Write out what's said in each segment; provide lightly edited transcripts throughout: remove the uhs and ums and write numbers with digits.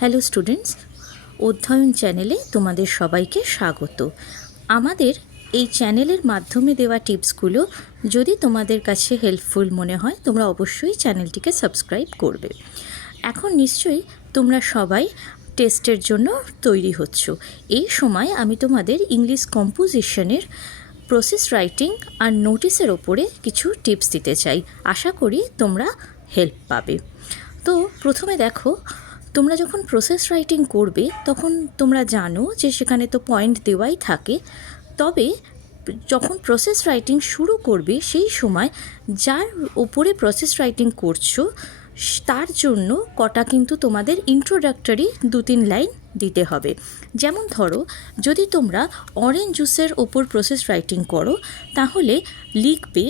Hello students, অধ্যয়ন চ্যানেলে তোমাদের সবাইকে স্বাগত। আমাদের এই চ্যানেলের মাধ্যমে দেওয়া টিপসগুলো যদি তোমাদের কাছে হেল্পফুল মনে হয় তোমরা অবশ্যই চ্যানেলটিকে সাবস্ক্রাইব করবে। এখন নিশ্চয়ই তোমরা সবাই টেস্টের জন্য তৈরি হচ্ছ। এই সময় আমি তোমাদের ইংলিশ কম্পোজিশনের প্রসেস রাইটিং আর নোটিসের ওপরে কিছু টিপস দিতে চাই। আশা করি তোমরা হেল্প পাবে। তো প্রথমে দেখো, তোমরা যখন প্রসেস রাইটিং করবে তখন তোমরা জানো যে সেখানে তো পয়েন্ট দেওয়াই থাকে। তবে যখন প্রসেস রাইটিং শুরু করবে সেই সময় যার ওপরে প্রসেস রাইটিং করছো তার জন্য কটা কিন্তু তোমাদের ইন্ট্রোডাক্টরি 2-3 লাইন দিতে হবে। যেমন ধরো, যদি তোমরা অরেঞ্জ জুসের ওপর প্রসেস রাইটিং করো তাহলে লিখবে,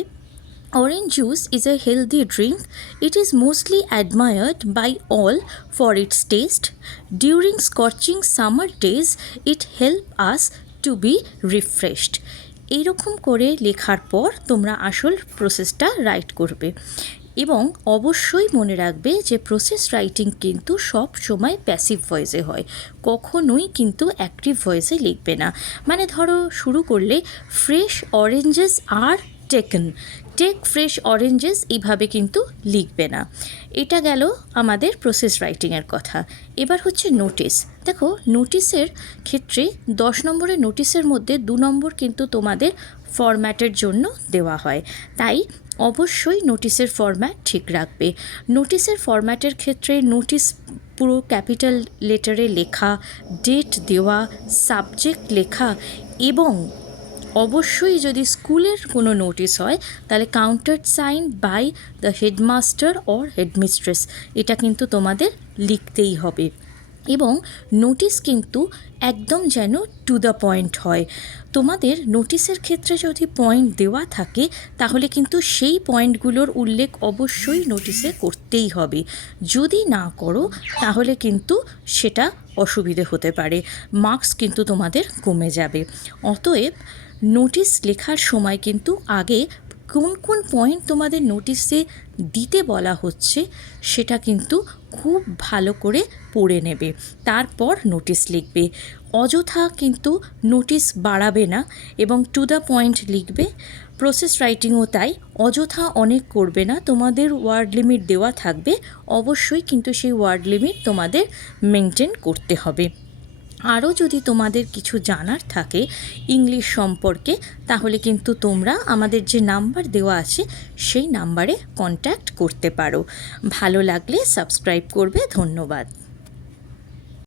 Orange juice is a healthy drink. It is mostly admired by all for its taste. During scorching summer days, it helps us to be refreshed. এইরকম করে লেখার পর তোমরা আসল প্রসেসটা রাইট করবে। এবং অবশ্যই মনে রাখবে যে প্রসেস রাইটিং কিন্তু সব সময় প্যাসিভ ভয়েসে হয়, কখনোই কিন্তু অ্যাক্টিভ ভয়েসে লিখবে না। মানে ধরো শুরু করলে ফ্রেশ অরেঞ্জেস আর টেক ফ্রেশ অরেঞ্জেস, এইভাবে কিন্তু লিখবে না। এটা গেল আমাদের প্রসেস রাইটিংয়ের কথা। এবার হচ্ছে নোটিস। দেখো, নোটিসের ক্ষেত্রে 10 নম্বরের নোটিসের মধ্যে 2 নম্বর কিন্তু তোমাদের ফরম্যাটের জন্য দেওয়া হয়, তাই অবশ্যই নোটিসের ফরম্যাট ঠিক রাখবে। নোটিসের ফরম্যাটের ক্ষেত্রে নোটিস পুরো ক্যাপিটাল লেটারে লেখা, ডেট দেওয়া, সাবজেক্ট লেখা এবং অবশ্যই যদি স্কুলের কোনো নোটিস হয় তাহলে countersign by the headmaster or headmistress, এটা কিন্তু তোমাদের লিখতেই হবে। এবং নোটিস কিন্তু একদম যেন টু দ্য পয়েন্ট হয়। তোমাদের নোটিসের ক্ষেত্রে যদি পয়েন্ট দেওয়া থাকে তাহলে কিন্তু সেই পয়েন্টগুলোর উল্লেখ অবশ্যই নোটিসে করতেই হবে। যদি না করো তাহলে কিন্তু সেটা অসুবিধে হতে পারে, মার্কস কিন্তু তোমাদের কমে যাবে। অতএব নোটিস লেখার সময় কিন্তু আগে কোন কোন পয়েন্ট তোমাদের নোটিসে দিতে বলা হচ্ছে সেটা কিন্তু খুব ভালো করে পড়ে নেবে, তারপর নোটিস লিখবে। অযথা কিন্তু নোটিস বাড়াবে না এবং টু দ্য পয়েন্ট লিখবে। প্রসেস রাইটিংও তাই, অযথা অনেক করবে না। তোমাদের ওয়ার্ড লিমিট দেওয়া থাকবে, অবশ্যই কিন্তু সেই ওয়ার্ড লিমিট তোমাদের মেনটেন করতে হবে। আরও যদি তোমাদের কিছু জানার থাকে ইংলিশ সম্পর্কে তাহলে কিন্তু তোমরা আমাদের যে নাম্বার দেওয়া আছে সেই নাম্বারে কন্ট্যাক্ট করতে পারো। ভালো লাগলে সাবস্ক্রাইব করবে। ধন্যবাদ।